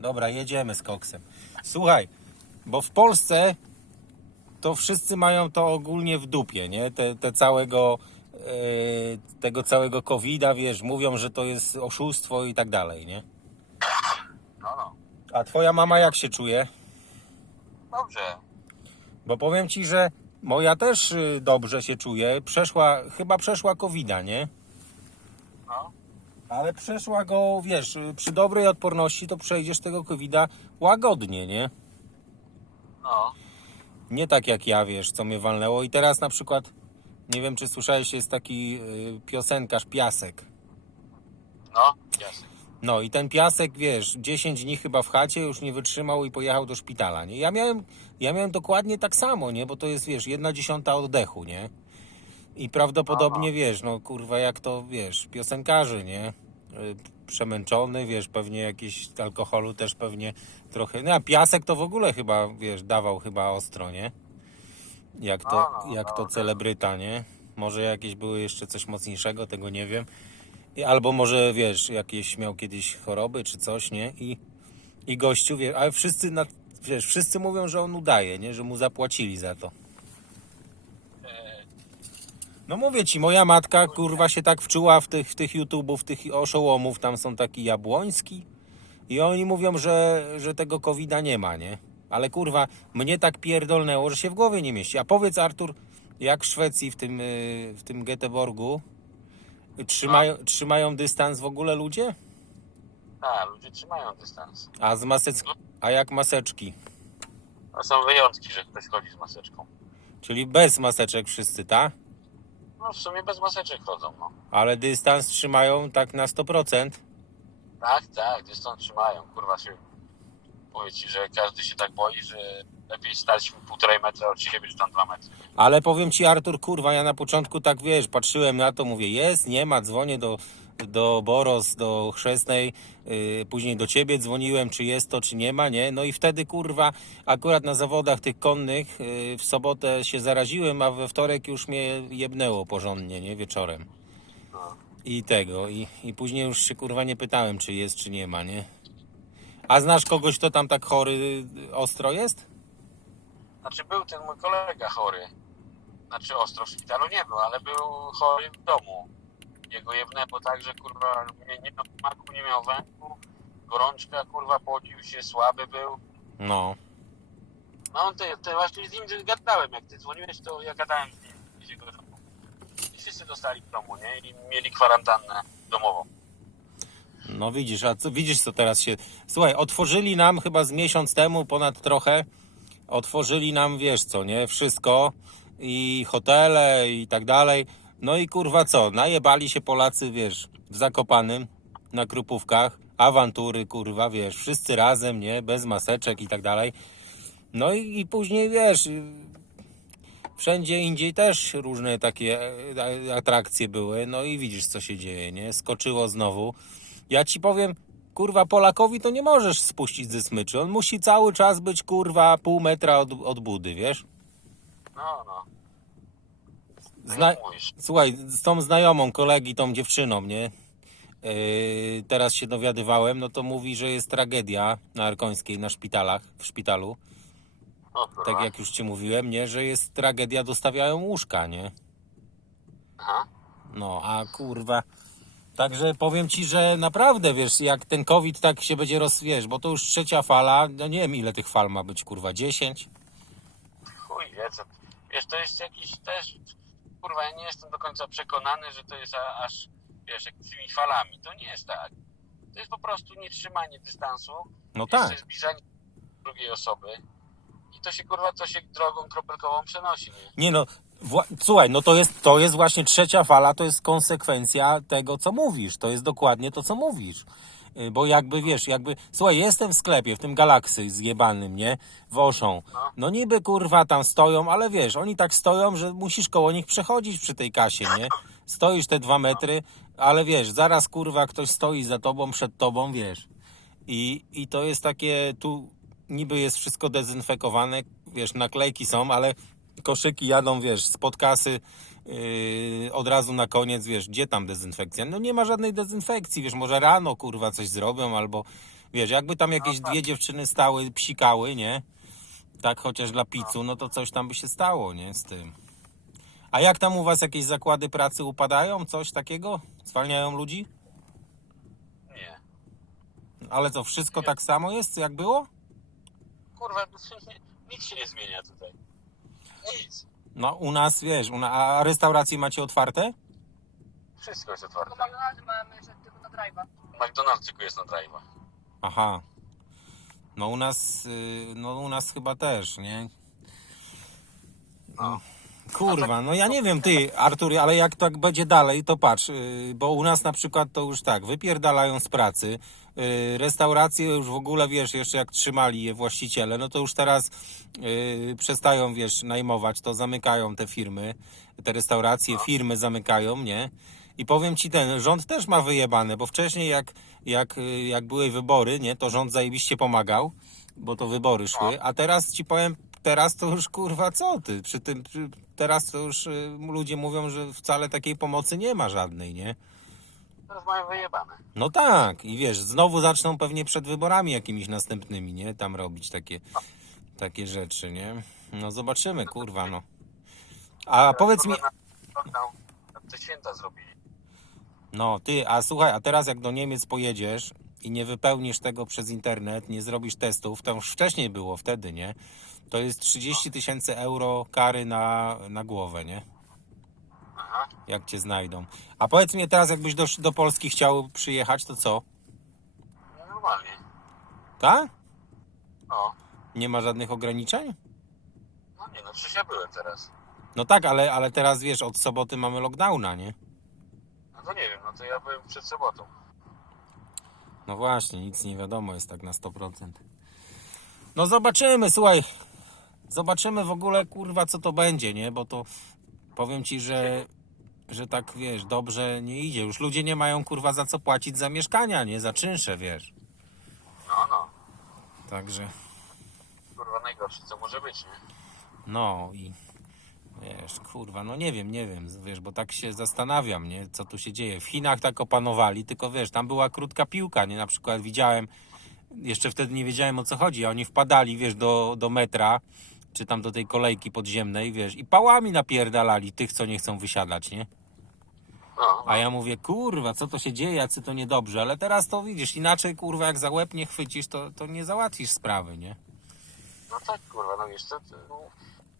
Dobra, jedziemy z koksem. Słuchaj, bo w Polsce to wszyscy mają to ogólnie w dupie, nie? Te, te całego, e, tego całego covida, wiesz, mówią, że to jest oszustwo i tak dalej, nie? No, no. A twoja mama jak się czuje? Dobrze. Bo powiem ci, że moja też y, dobrze się czuje. Przeszła, chyba przeszła covida, nie? No. Ale przeszła go, wiesz, przy dobrej odporności to przejdziesz tego covida łagodnie, nie? No. Nie tak jak ja, wiesz, co mnie walnęło. I teraz na przykład, nie wiem czy słyszałeś, jest taki y, piosenkarz Piasek. No. Jasne. No i ten Piasek, wiesz, 10 dni chyba w chacie już nie wytrzymał i pojechał do szpitala, nie? Ja miałem, ja miałem dokładnie tak samo, nie? Bo to jest, wiesz, jedna dziesiąta oddechu, nie? I prawdopodobnie, wiesz, no kurwa, jak to, wiesz, piosenkarzy, nie? Y, Przemęczony, wiesz, pewnie jakieś alkoholu też pewnie trochę. No a Piasek to w ogóle chyba, wiesz, dawał chyba ostro, nie? Jak to, No, no, jak to no. celebryta, nie? Może jakieś były jeszcze coś mocniejszego, tego nie wiem. Albo może, wiesz, jakieś miał kiedyś choroby czy coś, nie? I, i gościu, wie, ale wszyscy, na, wiesz, wszyscy mówią, że on udaje, nie? Że mu zapłacili za to. No mówię ci, moja matka, kurwa, się tak wczuła w tych, w tych YouTubów, tych oszołomów, tam są taki Jabłoński i oni mówią, że, że tego covida nie ma, nie? Ale kurwa, mnie tak pierdolnęło, że się w głowie nie mieści. A powiedz Artur, jak w Szwecji, w tym, y, w tym Göteborgu, trzymają, trzymają dystans w ogóle ludzie? tak, ludzie trzymają dystans. A z masec... A jak maseczki? A są wyjątki, że ktoś chodzi z maseczką. Czyli bez maseczek wszyscy, tak? No w sumie bez maseczek chodzą, no. Ale dystans trzymają tak na 100%. Tak, tak, dystans trzymają. Kurwa się... Powiedz ci, że każdy się tak boi, że lepiej stać półtorej metra od siebie, czy tam dwa metry. Ale powiem ci, Artur, kurwa, ja na początku tak wiesz, patrzyłem na to, mówię, jest, nie ma, dzwonię do, do Boros, do Chrzestnej, yy, później do ciebie dzwoniłem, czy jest to, czy nie ma, nie? No i wtedy, kurwa, akurat na zawodach tych konnych yy, w sobotę się zaraziłem, a we wtorek już mnie jebnęło porządnie, nie? Wieczorem. I tego, i, i później już się, kurwa, nie pytałem, czy jest, czy nie ma, nie? A znasz kogoś, kto tam tak chory y, ostro jest? Znaczy był ten mój kolega chory. Znaczy ostro w szpitalu nie był, ale był chory w domu. Jego jebnęło tak, że kurwa nie, nie miał smaku, nie miał węchu. Gorączka, kurwa, pocił się, słaby był. No. No on te, te właśnie z nim gadałem, jak ty dzwoniłeś, to ja gadałem z nim z jego domu. I wszyscy dostali w domu, nie? I mieli kwarantannę domową. No widzisz, a co widzisz co teraz się. Słuchaj, otworzyli nam chyba z miesiąc temu, ponad trochę. Otworzyli nam, wiesz co, nie? Wszystko i hotele i tak dalej. No i kurwa co? Najebali się Polacy, wiesz, w Zakopanym, na Krupówkach. Awantury, kurwa, wiesz, wszyscy razem, nie? Bez maseczek i tak dalej. No i, i później, wiesz, wszędzie indziej też różne takie e, atrakcje były. No i widzisz, co się dzieje, nie? Skoczyło znowu. Ja ci powiem, kurwa, Polakowi to nie możesz spuścić ze smyczy. On musi cały czas być, kurwa, pół metra od, od budy, wiesz? No, no. Zna... Mówisz. Słuchaj, z tą znajomą, kolegi, tą dziewczyną, nie? Yy, teraz się dowiadywałem, no to mówi, że jest tragedia na Arkońskiej, na szpitalach, w szpitalu. Kurwa. Tak jak już ci mówiłem, nie? Że jest tragedia, dostawiają łóżka, nie? Aha. No, a kurwa. Także powiem ci, że naprawdę wiesz, jak ten COVID tak się będzie rozwiesz, bo to już trzecia fala, no nie wiem ile tych fal ma być, kurwa, 10? Chuj wie co. Wiesz, to jest jakiś też... Kurwa, ja nie jestem do końca przekonany, że to jest aż, wiesz, jak tymi falami. To nie jest tak. To jest po prostu nietrzymanie dystansu. No tak. zbliżanie drugiej osoby. I to się, kurwa, to się drogą kropelkową przenosi, nie? Nie no, wła- słuchaj, no to jest, to jest właśnie trzecia fala, to jest konsekwencja tego, co mówisz. To jest dokładnie to, co mówisz. Y, Bo jakby, wiesz, jakby, słuchaj, jestem w sklepie, w tym Galaksy zjebanym, nie? Woszą. No. No niby, kurwa, tam stoją, ale wiesz, oni tak stoją, że musisz koło nich przechodzić przy tej kasie, nie? Stoisz te dwa metry, ale wiesz, zaraz, kurwa, ktoś stoi za tobą, przed tobą, wiesz. I, I to jest takie, tu niby jest wszystko dezynfekowane, wiesz, naklejki są, ale koszyki jadą, wiesz, spod kasy yy, od razu na koniec, wiesz, gdzie tam dezynfekcja? No nie ma żadnej dezynfekcji, wiesz, może rano, kurwa, coś zrobią, albo, Wiesz, jakby tam jakieś No tak. dwie dziewczyny stały, psikały, nie? Tak chociaż dla picu, no to coś tam by się stało, nie? Z tym. A jak tam u was jakieś zakłady pracy upadają? Coś takiego? Zwalniają ludzi? Nie. Ale to wszystko tak samo jest, jak było? Kurwa, nic się nie zmienia tutaj. Nic. No u nas, wiesz, u na, a restauracje macie otwarte? Wszystko jest Tylko otwarte. McDonald's mamy, że tylko na drive'a. McDonald's tylko jest na drive'a. Aha. No u nas, y, no u nas chyba też, nie? No. Kurwa, no ja nie wiem, ty, Artur, ale jak tak będzie dalej, to patrz, y, bo u nas na przykład to już tak, wypierdalają z pracy, y, restauracje już w ogóle, wiesz, jeszcze jak trzymali je właściciele, no to już teraz y, przestają, wiesz, najmować, to zamykają te firmy, te restauracje, firmy zamykają, nie? I powiem ci, ten rząd też ma wyjebane, bo wcześniej jak, jak, jak były wybory, nie, to rząd zajebiście pomagał, bo to wybory szły, a teraz ci powiem, teraz to już kurwa co ty, przy tym, przy, teraz to już y, ludzie mówią, że wcale takiej pomocy nie ma żadnej, nie? Teraz mają wyjebane. No tak, i wiesz, znowu zaczną pewnie przed wyborami jakimiś następnymi, nie? Tam robić takie, takie rzeczy, nie? No zobaczymy, kurwa, no. A powiedz mi, Kurwa, na- Lockdown. Te święta zrobili. no ty, a słuchaj, a teraz jak do Niemiec pojedziesz i nie wypełnisz tego przez internet, nie zrobisz testów, to już wcześniej było wtedy, nie? To jest 30 tysięcy euro kary na, na głowę, nie? Aha. Jak cię znajdą. A powiedz mi teraz, jakbyś do, do Polski chciał przyjechać, to co? No, Normalnie. Tak? No. Nie ma żadnych ograniczeń? No nie no, przecież ja byłem teraz. No tak, ale, ale teraz wiesz, od soboty mamy lockdowna, nie? No to nie wiem, no to ja byłem przed sobotą. No właśnie, nic nie wiadomo jest tak na 100%. No zobaczymy, słuchaj. Zobaczymy w ogóle, kurwa, co to będzie, nie? Bo to powiem ci, że, że tak, wiesz, dobrze nie idzie. Już ludzie nie mają, kurwa, za co płacić za mieszkania, nie? Za czynsze, wiesz. No, no. Także, Kurwa, najgorsze co może być, nie? no i wiesz, kurwa, no nie wiem, nie wiem, wiesz, bo tak się zastanawiam, nie? Co tu się dzieje. W Chinach tak opanowali, tylko wiesz, tam była krótka piłka, nie? Na przykład widziałem, jeszcze wtedy nie wiedziałem o co chodzi, a oni wpadali, wiesz, do, do metra, czy tam do tej kolejki podziemnej, wiesz, i pałami napierdalali tych, co nie chcą wysiadać, nie? No, A ja mówię, kurwa, co to się dzieje, jacy to niedobrze, ale teraz to widzisz, inaczej, kurwa, jak za łeb nie chwycisz, to, to nie załatwisz sprawy, nie? no tak, kurwa, no wiesz, to, to, no,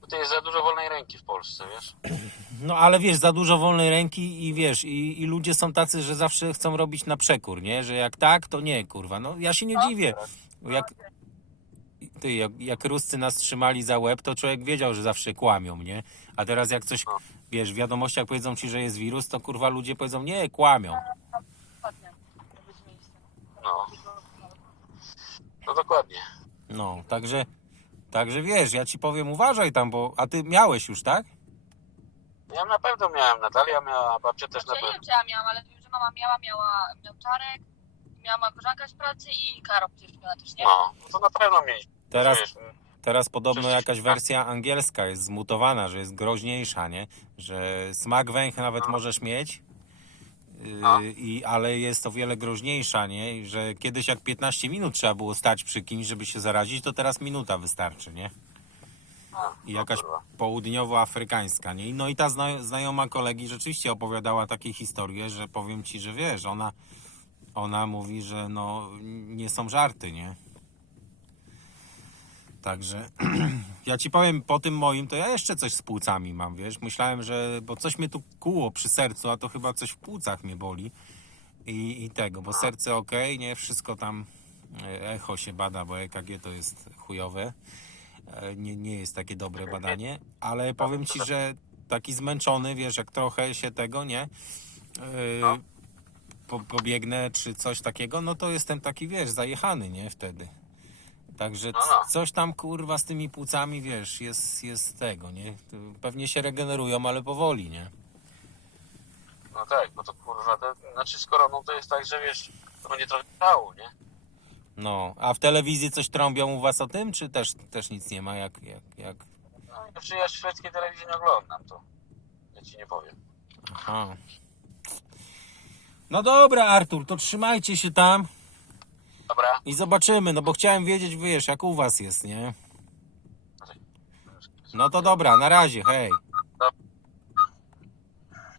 tutaj jest za dużo wolnej ręki w Polsce, wiesz? No ale wiesz, za dużo wolnej ręki i wiesz, i, i ludzie są tacy, że zawsze chcą robić na przekór, nie? Że jak tak, to nie, kurwa. No ja się nie dziwię. Jak, ty, jak, jak Ruscy nas trzymali za łeb, to człowiek wiedział, że zawsze kłamią, nie? A teraz jak coś, wiesz, w wiadomościach powiedzą ci, że jest wirus, to kurwa ludzie powiedzą, nie, kłamią. To być miejsce. No, no dokładnie. No, także, także wiesz, ja ci powiem, uważaj tam, bo, a ty miałeś już, tak? Ja na pewno miałem, Natalia miała, babcia też na Znaczy, ja nie pewno. wiem, czy ja miałam, ale wiem, że mama miała, miała, miał Czarek, miała koleżanka z pracy i Karo przecież miała też, nie? No, no to na pewno mieliśmy. Teraz, Wiesz, teraz podobno Coś- jakaś wersja angielska jest zmutowana, że jest groźniejsza, nie? Że smak węch nawet możesz mieć, yy, No. i, ale jest o wiele groźniejsza, nie? I Że kiedyś jak 15 minut trzeba było stać przy kimś, żeby się zarazić, to teraz minuta wystarczy, nie? I no, jakaś kurwa. południowoafrykańska, nie? No i ta zna, znajoma kolegi rzeczywiście opowiadała takie historie, że powiem ci, że wiesz, ona, ona mówi, że no nie są żarty, nie? Także ja ci powiem, po tym moim, to ja jeszcze coś z płucami mam, wiesz? Myślałem, że, bo coś mnie tu kuło przy sercu, a to chyba coś w płucach mnie boli. I, i tego, bo serce ok, nie? Wszystko tam, e, echo się bada, bo EKG to jest chujowe. E, Nie, nie jest takie dobre badanie, ale powiem ci, że taki zmęczony, wiesz, jak trochę się tego, nie? Po, pobiegnę czy coś takiego, no to jestem taki, wiesz, zajechany, nie? Wtedy. Także No, no. coś tam kurwa z tymi płucami, wiesz, jest, jest tego, nie? Pewnie się regenerują, ale powoli, nie? No tak, no to kurwa, to, znaczy z koroną to jest tak, że wiesz, to będzie trochę trwało, nie? No, a w telewizji coś trąbią u was o tym, czy też, też nic nie ma, jak, jak, jak... No, znaczy ja szwedzkiej telewizji nie oglądam, to ja ci nie powiem. Aha. No dobra, Artur, to trzymajcie się tam. Dobra. I zobaczymy, no bo chciałem wiedzieć, wiesz, jak u was jest, nie? No to dobra, na razie, hej.